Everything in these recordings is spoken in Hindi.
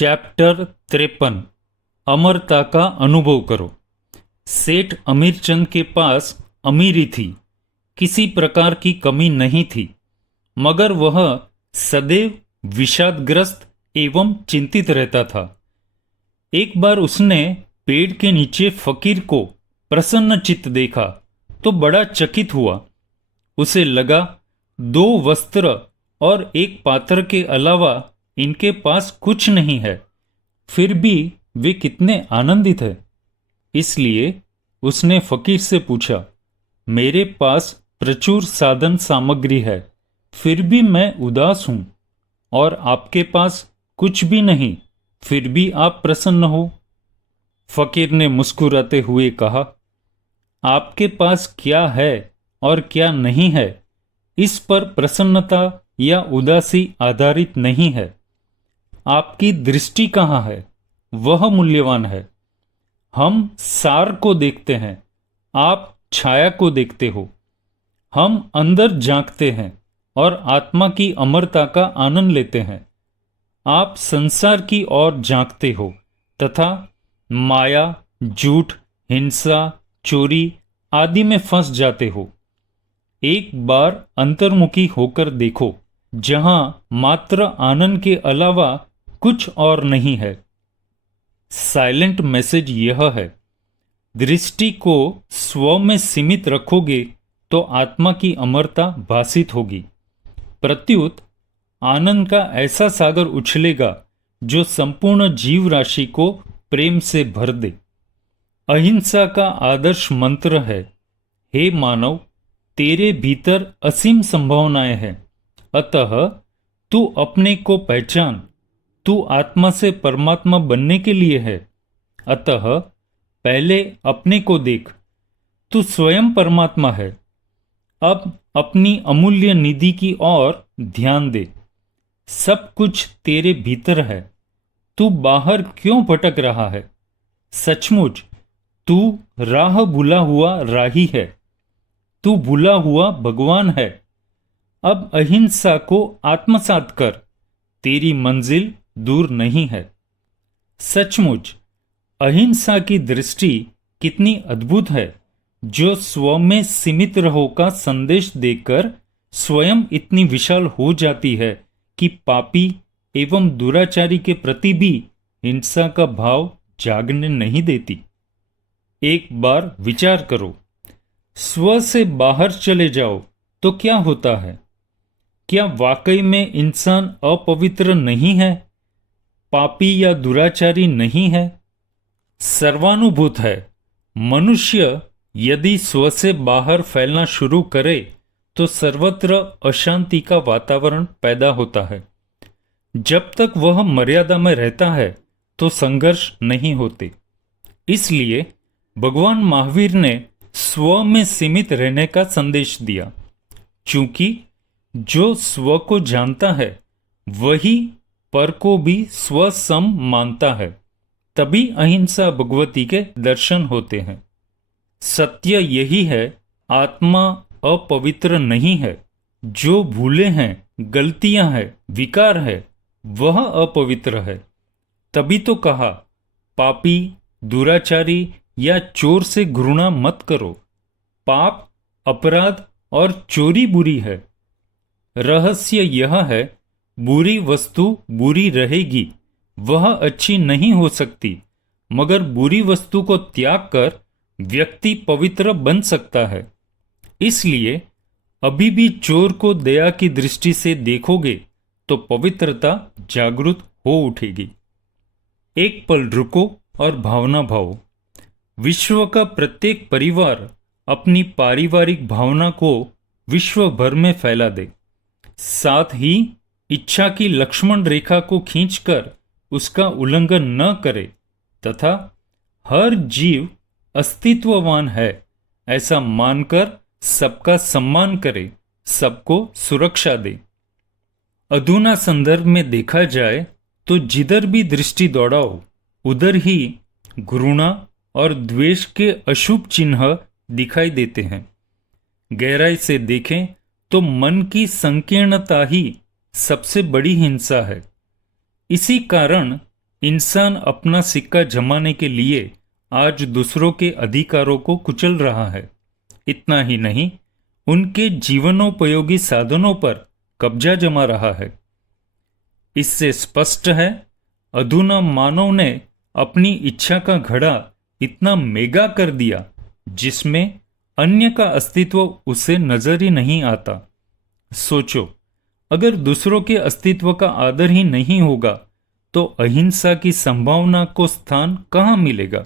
चैप्टर 53 अमरता का अनुभव करो। सेठ अमीरचंद के पास अमीरी थी, किसी प्रकार की कमी नहीं थी, मगर वह सदैव विषादग्रस्त एवं चिंतित रहता था। एक बार उसने पेड़ के नीचे फकीर को प्रसन्नचित्त देखा तो बड़ा चकित हुआ। उसे लगा, दो वस्त्र और एक पात्र के अलावा इनके पास कुछ नहीं है, फिर भी वे कितने आनंदित हैं। इसलिए उसने फकीर से पूछा, मेरे पास प्रचुर साधन सामग्री है, फिर भी मैं उदास हूं, और आपके पास कुछ भी नहीं, फिर भी आप प्रसन्न हो। फकीर ने मुस्कुराते हुए कहा, आपके पास क्या है और क्या नहीं है, इस पर प्रसन्नता या उदासी आधारित नहीं है। आपकी दृष्टि कहाँ है, वह मूल्यवान है। हम सार को देखते हैं, आप छाया को देखते हो। हम अंदर झांकते हैं और आत्मा की अमरता का आनंद लेते हैं। आप संसार की ओर झांकते हो तथा माया, झूठ, हिंसा, चोरी आदि में फंस जाते हो। एक बार अंतर्मुखी होकर देखो, जहां मात्र आनंद के अलावा कुछ और नहीं है। साइलेंट मैसेज यह है, दृष्टि को स्व में सीमित रखोगे तो आत्मा की अमरता भासित होगी। प्रत्युत आनंद का ऐसा सागर उछलेगा जो संपूर्ण जीव राशि को प्रेम से भर दे। अहिंसा का आदर्श मंत्र है, हे मानव, तेरे भीतर असीम संभावनाएं हैं, अतः तू अपने को पहचान। तू आत्मा से परमात्मा बनने के लिए है, अतः पहले अपने को देख। तू स्वयं परमात्मा है। अब अपनी अमूल्य निधि की ओर ध्यान दे। सब कुछ तेरे भीतर है, तू बाहर क्यों भटक रहा है? सचमुच तू राह भूला हुआ राही है, तू भूला हुआ भगवान है। अब अहिंसा को आत्मसात कर, तेरी मंजिल दूर नहीं है। सचमुच अहिंसा की दृष्टि कितनी अद्भुत है, जो स्व में सीमित रहो का संदेश देकर स्वयं इतनी विशाल हो जाती है कि पापी एवं दुराचारी के प्रति भी हिंसा का भाव जागने नहीं देती। एक बार विचार करो, स्व से बाहर चले जाओ तो क्या होता है? क्या वाकई में इंसान अपवित्र नहीं है, पापी या दुराचारी नहीं है? सर्वानुभूत है। मनुष्य यदि स्व से बाहर फैलना शुरू करे तो सर्वत्र अशांति का वातावरण पैदा होता है। जब तक वह मर्यादा में रहता है तो संघर्ष नहीं होते। इसलिए भगवान महावीर ने स्व में सीमित रहने का संदेश दिया। चूंकि जो स्व को जानता है वही पर को भी स्वसम मानता है, तभी अहिंसा भगवती के दर्शन होते हैं। सत्य यही है, आत्मा अपवित्र नहीं है। जो भूले हैं, गलतियां हैं, विकार है, वह अपवित्र है। तभी तो कहा, पापी, दुराचारी या चोर से घृणा मत करो। पाप, अपराध और चोरी बुरी है। रहस्य यह है, बुरी वस्तु बुरी रहेगी, वह अच्छी नहीं हो सकती, मगर बुरी वस्तु को त्याग कर व्यक्ति पवित्र बन सकता है। इसलिए अभी भी चोर को दया की दृष्टि से देखोगे तो पवित्रता जागृत हो उठेगी। एक पल रुको और भावना भाओ। विश्व का प्रत्येक परिवार अपनी पारिवारिक भावना को विश्व भर में फैला दे, साथ ही इच्छा की लक्ष्मण रेखा को खींचकर उसका उल्लंघन न करे तथा हर जीव अस्तित्ववान है ऐसा मानकर सबका सम्मान करे, सबको सुरक्षा दे। अधुना संदर्भ में देखा जाए तो जिधर भी दृष्टि दौड़ाओ उधर ही घृणा और द्वेष के अशुभ चिन्ह दिखाई देते हैं। गहराई से देखें तो मन की संकीर्णता ही सबसे बड़ी हिंसा है। इसी कारण इंसान अपना सिक्का जमाने के लिए आज दूसरों के अधिकारों को कुचल रहा है। इतना ही नहीं, उनके जीवनोपयोगी साधनों पर कब्जा जमा रहा है। इससे स्पष्ट है, अधुना मानव ने अपनी इच्छा का घड़ा इतना मेगा कर दिया जिसमें अन्य का अस्तित्व उसे नजर ही नहीं आता। सोचो, अगर दूसरों के अस्तित्व का आदर ही नहीं होगा तो अहिंसा की संभावना को स्थान कहाँ मिलेगा?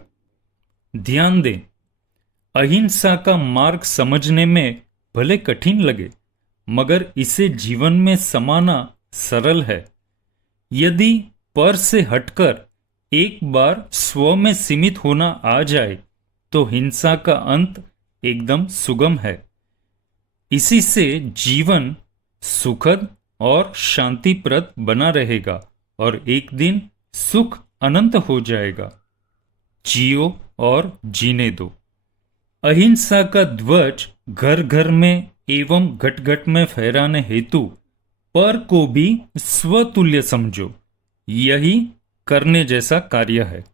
ध्यान दें, अहिंसा का मार्ग समझने में भले कठिन लगे, मगर इसे जीवन में समाना सरल है। यदि पर से हटकर एक बार स्व में सीमित होना आ जाए तो हिंसा का अंत एकदम सुगम है। इसी से जीवन सुखद और शांतिप्रद बना रहेगा और एक दिन सुख अनंत हो जाएगा। जियो और जीने दो। अहिंसा का ध्वज घर घर में एवं घट घट में फहराने हेतु पर को भी स्वतुल्य समझो। यही करने जैसा कार्य है।